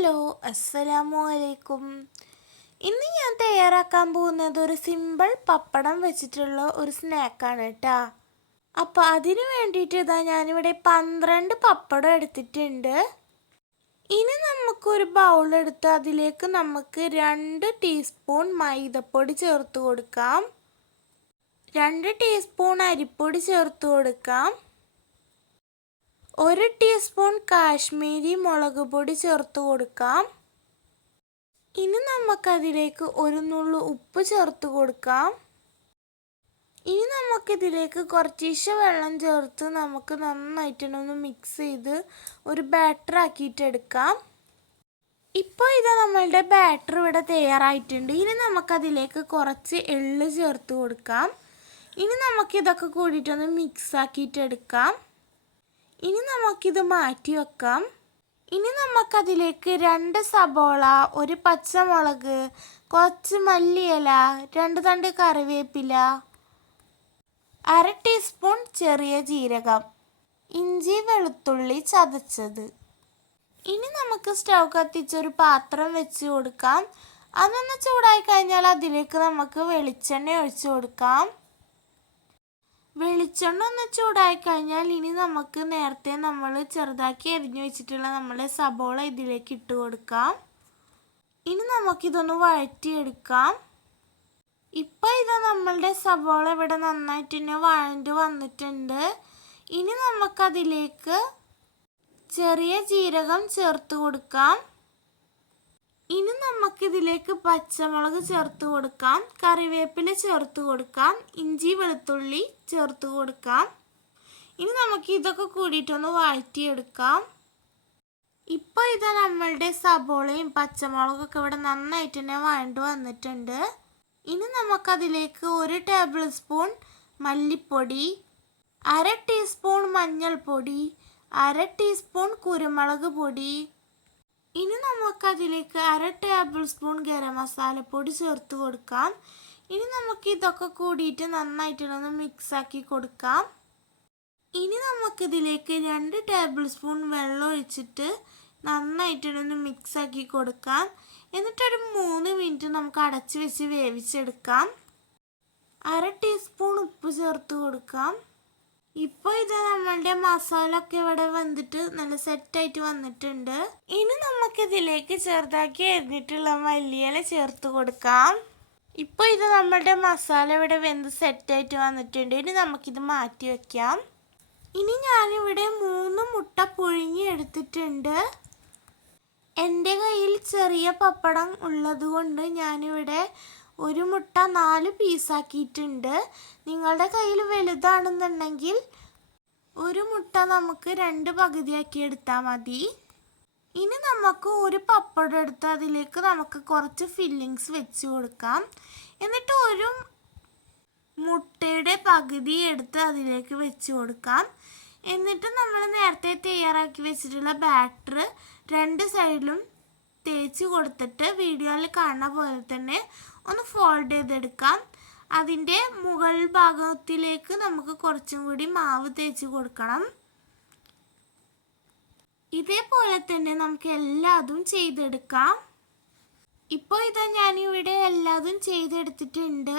Hello, അസ്സലാമു അലൈക്കും. ഇന്ന് ഞാൻ തയ്യാറാക്കാൻ പോകുന്നത് ഒരു സിമ്പിൾ പപ്പടം വെച്ചിട്ടുള്ള ഒരു സ്നാക്കാണ് കേട്ടോ. അപ്പോൾ അതിന് വേണ്ടിയിട്ട് ഞാനിവിടെ 12 പപ്പടം എടുത്തിട്ടുണ്ട്. ഇനി നമുക്കൊരു ബൗളെടുത്ത് അതിലേക്ക് നമുക്ക് 2 ടീസ്പൂൺ മൈദപ്പൊടി ചേർത്ത് കൊടുക്കാം, 2 ടീസ്പൂൺ അരിപ്പൊടി ചേർത്ത് കൊടുക്കാം, 1 ടീസ്പൂൺ കാശ്മീരി മുളക് പൊടി ചേർത്ത് കൊടുക്കാം. ഇനി നമുക്കതിലേക്ക് ഒരു നുള്ളു ഉപ്പ് ചേർത്ത് കൊടുക്കാം. ഇനി നമുക്കിതിലേക്ക് കുറച്ച് വെള്ളം ചേർത്ത് നമുക്ക് നന്നായിട്ടൊന്ന് മിക്സ് ചെയ്ത് ഒരു ബാറ്റർ ആക്കിയിട്ടെടുക്കാം. ഇപ്പോൾ നമ്മളുടെ ബാറ്റർ ഇവിടെ തയ്യാറായിട്ടുണ്ട്. ഇനി നമുക്കതിലേക്ക് കുറച്ച് എള്ള് ചേർത്ത് കൊടുക്കാം. ഇനി നമുക്കിതൊക്കെ കൂടിയിട്ടൊന്ന് മിക്സ് ആക്കിയിട്ടെടുക്കാം. ഇനി നമുക്കിത് മാറ്റി വെക്കാം. ഇനി നമുക്കതിലേക്ക് 2 സബോള, 1 പച്ചമുളക്, കുറച്ച് മല്ലിയില, 2 തണ്ട് കറിവേപ്പില, 1/2 ടീസ്പൂൺ ചെറിയ ജീരകം, ഇഞ്ചി വെളുത്തുള്ളി ചതച്ചത്. ഇനി നമുക്ക് സ്റ്റൗ കത്തിച്ചൊരു പാത്രം വെച്ച് കൊടുക്കാം. അതൊന്ന് ചൂടായി കഴിഞ്ഞാൽ അതിലേക്ക് നമുക്ക് വെളിച്ചെണ്ണ ഒഴിച്ചു കൊടുക്കാം. വെളിച്ചെണ്ണ ഒന്ന് ചൂടായി കഴിഞ്ഞാൽ ഇനി നമുക്ക് നേരത്തെ നമ്മൾ ചെറുതാക്കി അരിഞ്ഞു വെച്ചിട്ടുള്ള നമ്മുടെ സബോള ഇതിലേക്ക് ഇട്ട് കൊടുക്കാം. ഇനി നമുക്കിതൊന്ന് വഴറ്റിയെടുക്കാം. ഇപ്പോൾ നമ്മളുടെ സബോള ഇവിടെ നന്നായിട്ട് തന്നെ വഴണ്ട് വന്നിട്ടുണ്ട്. ഇനി നമുക്കതിലേക്ക് ചെറിയ ജീരകം ചേർത്ത് കൊടുക്കാം. ഇനി നമുക്കിതിലേക്ക് പച്ചമുളക് ചേർത്ത് കൊടുക്കാം, കറിവേപ്പില ചേർത്ത് കൊടുക്കാം, ഇഞ്ചി വെളുത്തുള്ളി ചേർത്ത് കൊടുക്കാം. ഇനി നമുക്ക് ഇതൊക്കെ കൂടിയിട്ടൊന്ന് വഴറ്റിയെടുക്കാം. ഇപ്പോൾ നമ്മളുടെ സബോളയും പച്ചമുളകൊക്കെ ഇവിടെ നന്നായിട്ട് തന്നെ വഴണ്ട് വന്നിട്ടുണ്ട്. ഇനി നമുക്കതിലേക്ക് 1 ടേബിൾ സ്പൂൺ മല്ലിപ്പൊടി, 1/2 ടീസ്പൂൺ മഞ്ഞൾപ്പൊടി, 1/2 ടീസ്പൂൺ കുരുമുളക് പൊടി, ഇനി നമുക്കതിലേക്ക് 1/2 ടേബിൾ സ്പൂൺ ഗരം മസാലപ്പൊടി ചേർത്ത് കൊടുക്കാം. ഇനി നമുക്ക് ഇതൊക്കെ കൂടിയിട്ട് നന്നായിട്ടൊന്ന് മിക്സാക്കി കൊടുക്കാം. ഇനി നമുക്കിതിലേക്ക് 2 ടേബിൾ സ്പൂൺ വെള്ളം ഒഴിച്ചിട്ട് നന്നായിട്ടൊന്ന് മിക്സാക്കി കൊടുക്കാം. എന്നിട്ടൊരു 3 മിനിറ്റ് നമുക്ക് അടച്ച് വെച്ച് വേവിച്ചെടുക്കാം. 1/2 ടീസ്പൂൺ ഉപ്പ് ചേർത്ത് കൊടുക്കാം. ഇപ്പോൾ നമ്മളുടെ മസാല ഒക്കെ ഇവിടെ വന്നിട്ട് നല്ല സെറ്റായിട്ട് വന്നിട്ടുണ്ട്. ഇനി നമുക്കിതിലേക്ക് ചെറുതാക്കി അരിഞ്ഞിട്ടുള്ള മല്ലിയില ചേർത്ത് കൊടുക്കാം. ഇപ്പോൾ നമ്മളുടെ മസാല ഇവിടെ വെന്ത് സെറ്റായിട്ട് വന്നിട്ടുണ്ട്. ഇനി നമുക്കിത് മാറ്റി വയ്ക്കാം. ഇനി ഞാനിവിടെ 3 മുട്ട പുഴുങ്ങി എടുത്തിട്ടുണ്ട്. എൻ്റെ കയ്യിൽ ചെറിയ പപ്പടം ഉള്ളത് കൊണ്ട് ഞാനിവിടെ 1 മുട്ട 4 പീസാക്കിയിട്ടുണ്ട്. നിങ്ങളുടെ കയ്യിൽ വലുതാണെന്നുണ്ടെങ്കിൽ 1 മുട്ട നമുക്ക് 2 പകുതിയാക്കി എടുത്താൽ മതി. ഇനി നമുക്ക് ഒരു പപ്പടം എടുത്ത് അതിലേക്ക് നമുക്ക് കുറച്ച് ഫില്ലിങ്സ് വെച്ച് കൊടുക്കാം. എന്നിട്ട് ഒരു മുട്ടയുടെ പകുതി എടുത്ത് അതിലേക്ക് വെച്ച് കൊടുക്കാം. എന്നിട്ട് നമ്മൾ നേരത്തെ തയ്യാറാക്കി വെച്ചിട്ടുള്ള ബാറ്റർ 2 സൈഡിലും തേച്ച് കൊടുത്തിട്ട് വീഡിയോയിൽ കാണുന്ന പോലെ തന്നെ ഒന്ന് ഫോൾഡ് ചെയ്തെടുക്കാം. അതിൻ്റെ മുകൾ ഭാഗത്തിലേക്ക് നമുക്ക് കുറച്ചും കൂടി മാവ് തേച്ച് കൊടുക്കണം. ഇതേപോലെ തന്നെ നമുക്ക് എല്ലാതും ചെയ്തെടുക്കാം. ഇപ്പോൾ ഞാനിവിടെ എല്ലാതും ചെയ്തെടുത്തിട്ടുണ്ട്.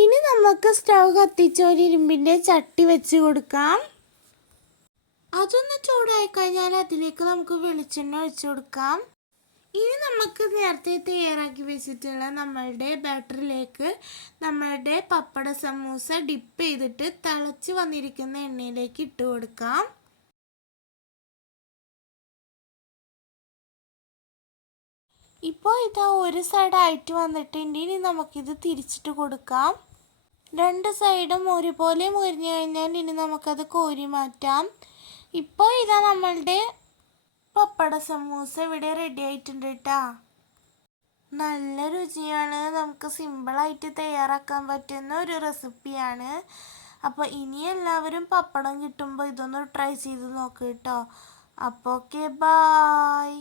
ഇനി നമുക്ക് സ്റ്റൗ കത്തിച്ച് ഒരു ഇരുമ്പിൻ്റെ ചട്ടി വെച്ച് കൊടുക്കാം. അതൊന്ന് ചൂടായി കഴിഞ്ഞാൽ അതിലേക്ക് നമുക്ക് വെളിച്ചെണ്ണ ഒഴിച്ചു കൊടുക്കാം. ഇനി നമുക്ക് നേരത്തെ തയ്യാറാക്കി വെച്ചിട്ടുള്ള നമ്മളുടെ ബാറ്ററിലേക്ക് നമ്മളുടെ പപ്പട സമൂസ ഡിപ്പ് ചെയ്തിട്ട് തിളച്ച് വന്നിരിക്കുന്ന എണ്ണയിലേക്ക് ഇട്ട് കൊടുക്കാം. ഇപ്പോൾ ഒരു സൈഡായിട്ട് വന്നിട്ടുണ്ട്. ഇനി നമുക്കിത് തിരിച്ചിട്ട് കൊടുക്കാം. 2 സൈഡും ഒരുപോലെ മുരിഞ്ഞു കഴിഞ്ഞാൽ ഇനി നമുക്കത് കോരി മാറ്റാം. ഇപ്പോൾ നമ്മളുടെ പപ്പട സമൂസ ഇവിടെ റെഡി ആയിട്ടുണ്ട് കേട്ടോ. നല്ല രുചിയാണ്, നമുക്ക് സിമ്പിളായിട്ട് തയ്യാറാക്കാൻ പറ്റുന്ന ഒരു റെസിപ്പിയാണ്. അപ്പോൾ ഇനി എല്ലാവരും പപ്പടം കിട്ടുമ്പോൾ ഇതൊന്ന് ട്രൈ ചെയ്ത് നോക്കുക കേട്ടോ. അപ്പോൾ ഓക്കെ, ബായ്.